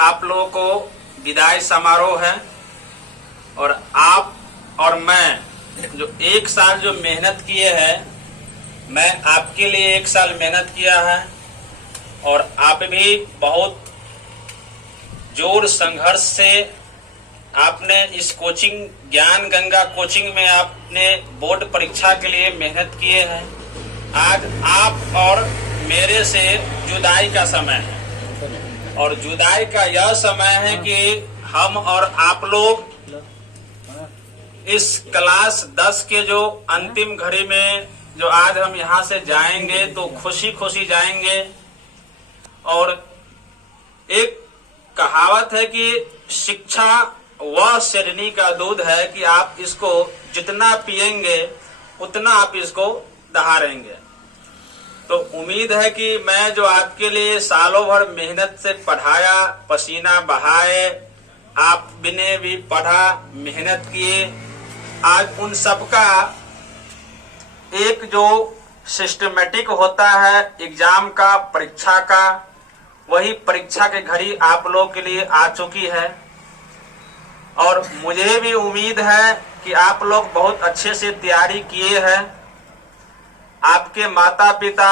आप लोगों को विदाई समारोह है और आप और मैं जो एक साल जो मेहनत किए हैं, मैं आपके लिए एक साल मेहनत किया है और आप भी बहुत जोर संघर्ष से आपने इस कोचिंग ज्ञान गंगा कोचिंग में आपने बोर्ड परीक्षा के लिए मेहनत किए हैं। आज आप और मेरे से जुदाई का समय है और जुदाई का यह समय है कि हम और आप लोग इस क्लास 10 के जो अंतिम घड़ी में जो आज हम यहाँ से जाएंगे तो खुशी खुशी जाएंगे। और एक कहावत है कि शिक्षा वह शेरनी का दूध है कि आप इसको जितना पिएंगे उतना आप इसको दहाड़ेंगे। तो उम्मीद है कि मैं जो आपके लिए सालों भर मेहनत से पढ़ाया, पसीना बहाए, आपने भी पढ़ा, मेहनत किए, आज उन सब का एक जो सिस्टमेटिक होता है एग्जाम का, परीक्षा का, वही परीक्षा के घड़ी आप लोग के लिए आ चुकी है। और मुझे भी उम्मीद है कि आप लोग बहुत अच्छे से तैयारी किए हैं। आपके माता पिता,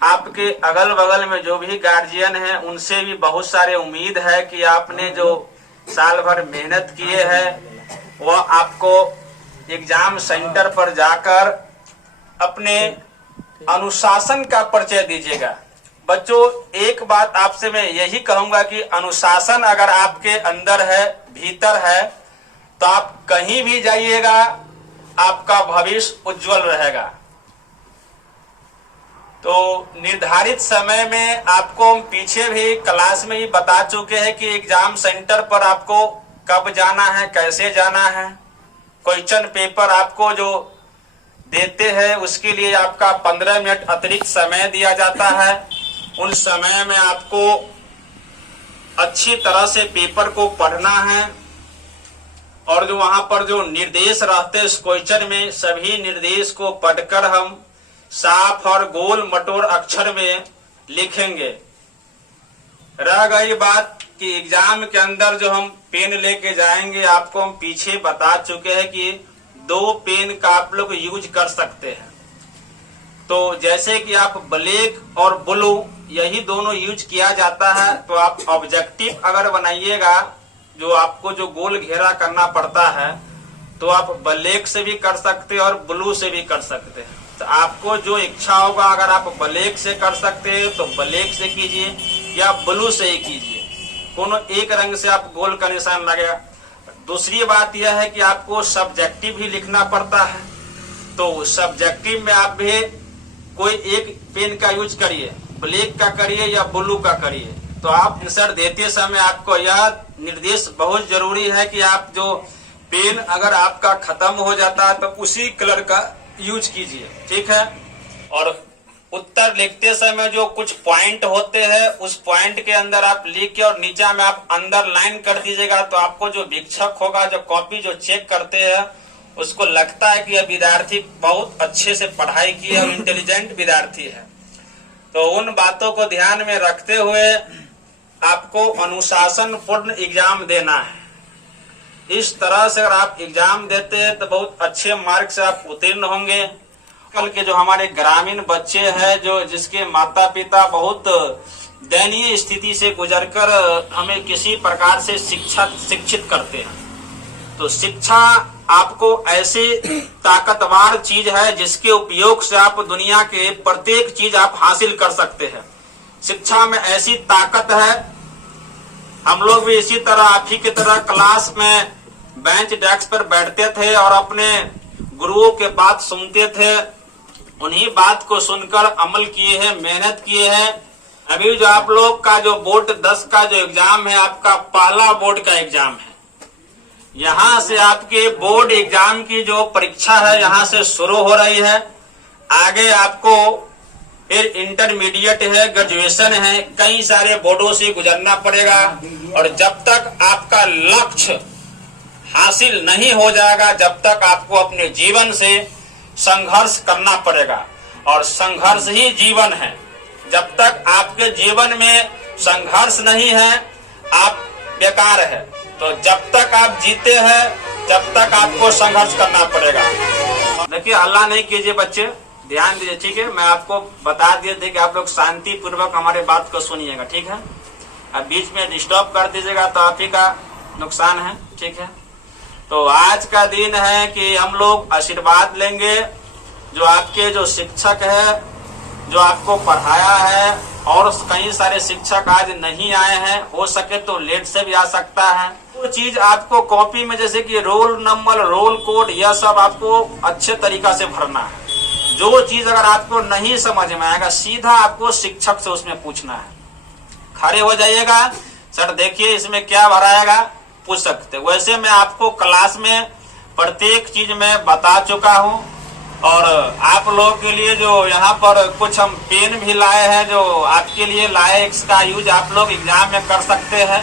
आपके अगल बगल में जो भी गार्जियन हैं, उनसे भी बहुत सारे उम्मीद है कि आपने जो साल भर मेहनत किए हैं वह आपको एग्जाम सेंटर पर जाकर अपने अनुशासन का परिचय दीजिएगा। बच्चों, एक बात आपसे मैं यही कहूंगा कि अनुशासन अगर आपके अंदर है, भीतर है, तो आप कहीं भी जाइएगा, आपका भविष्य उज्जवल रहेगा। तो निर्धारित समय में आपको हम पीछे भी क्लास में ही बता चुके हैं कि एग्जाम सेंटर पर आपको कब जाना है, कैसे जाना है। क्वेश्चन पेपर आपको जो देते हैं उसके लिए आपका 15 मिनट अतिरिक्त समय दिया जाता है। उन समय में आपको अच्छी तरह से पेपर को पढ़ना है और जो वहां पर जो निर्देश रहते हैं इस क्वेश्चन में, सभी निर्देश को पढ़कर हम साफ और गोल मटोर अक्षर में लिखेंगे। रह गई बात कि एग्जाम के अंदर जो हम पेन लेके जाएंगे, आपको हम पीछे बता चुके हैं कि 2 पेन का आप लोग यूज कर सकते हैं। तो जैसे कि आप ब्लैक और ब्लू यही दोनों यूज किया जाता है, तो आप ऑब्जेक्टिव अगर बनाइएगा, जो आपको जो गोल घेरा करना पड़ता है, तो आप ब्लैक से भी कर सकते हैं और ब्लू से भी कर सकते हैं। तो आपको जो इच्छा होगा, अगर आप ब्लैक से कर सकते हैं तो ब्लैक से कीजिए या ब्लू से ही कीजिए, कोनो एक रंग से आप गोल का निशान लगेगा। दूसरी बात यह है कि आपको सब्जेक्टिव भी लिखना पड़ता है, तो सब्जेक्टिव में आप भी कोई एक पेन का यूज करिए, ब्लैक का करिए या ब्लू का करिए। तो आप आंसर देते समय आपको यह निर्देश बहुत जरूरी है कि आप जो पेन अगर आपका खत्म हो जाता है तो उसी कलर का यूज कीजिए, ठीक है। और उत्तर लिखते समय जो कुछ पॉइंट होते हैं उस पॉइंट के अंदर आप लिख के और नीचे में आप अंडरलाइन कर दीजिएगा, तो आपको जो वीक्षक होगा, जो कॉपी जो चेक करते हैं, उसको लगता है कि यह विद्यार्थी बहुत अच्छे से पढ़ाई की है और इंटेलिजेंट विद्यार्थी है। तो उन बातों को ध्यान में रखते हुए आपको अनुशासन पूर्ण एग्जाम देना है। इस तरह से अगर आप एग्जाम देते हैं तो बहुत अच्छे मार्क से आप उत्तीर्ण होंगे। कल के जो हमारे ग्रामीण बच्चे हैं, जो जिसके माता पिता बहुत दयनीय स्थिति से गुजरकर हमें किसी प्रकार से शिक्षित करते हैं, तो शिक्षा आपको ऐसी ताकतवर चीज है जिसके उपयोग से आप दुनिया के प्रत्येक चीज आप हासिल कर सकते हैं। शिक्षा में ऐसी ताकत है। हम लोग भी इसी तरह आप ही की तरह क्लास में बेंच डेस्क पर बैठते थे और अपने गुरुओं के बात सुनते थे, उन्हीं बात को सुनकर अमल किए हैं, मेहनत किए हैं। अभी जो आप लोग का जो बोर्ड 10 का जो एग्जाम है, आपका पहला बोर्ड का एग्जाम है। यहाँ से आपके बोर्ड एग्जाम की जो परीक्षा है यहाँ से शुरू हो रही है। आगे आपको फिर इंटरमीडिएट है, ग्रेजुएशन है, कई सारे बोर्डों से गुजरना पड़ेगा। और जब तक आपका लक्ष्य हासिल नहीं हो जाएगा, जब तक आपको अपने जीवन से संघर्ष करना पड़ेगा। और संघर्ष ही जीवन है। जब तक आपके जीवन में संघर्ष नहीं है, आप बेकार है। तो जब तक आप जीते हैं जब तक आपको संघर्ष करना पड़ेगा। देखिए हल्ला नहीं कीजिए बच्चे, ध्यान दीजिए, ठीक है। मैं आपको बता दिए थे कि आप लोग शांति पूर्वक हमारे बात को सुनिएगा, ठीक है। अब बीच में डिस्टर्ब कर दीजिएगा तो आप ही का नुकसान है, ठीक है। तो आज का दिन है कि हम लोग आशीर्वाद लेंगे। जो आपके जो शिक्षक है जो आपको पढ़ाया है, और कई सारे शिक्षक आज नहीं आए हैं, हो सके तो लेट से भी आ सकता है। वो चीज आपको कॉपी में जैसे कि रोल नंबर, रोल कोड, यह सब आपको अच्छे तरीका से भरना है। जो चीज अगर आपको नहीं समझ में आएगा सीधा आपको शिक्षक से उसमें पूछना है। खड़े हो जाइएगा, सर देखिए इसमें क्या भराएगा, पूछ सकते। वैसे मैं आपको क्लास में प्रत्येक चीज में बता चुका हूँ। और आप लोगों के लिए जो यहाँ पर कुछ हम पेन भी लाए हैं, जो आपके लिए लाए, इसका यूज आप लोग एग्जाम में कर सकते हैं।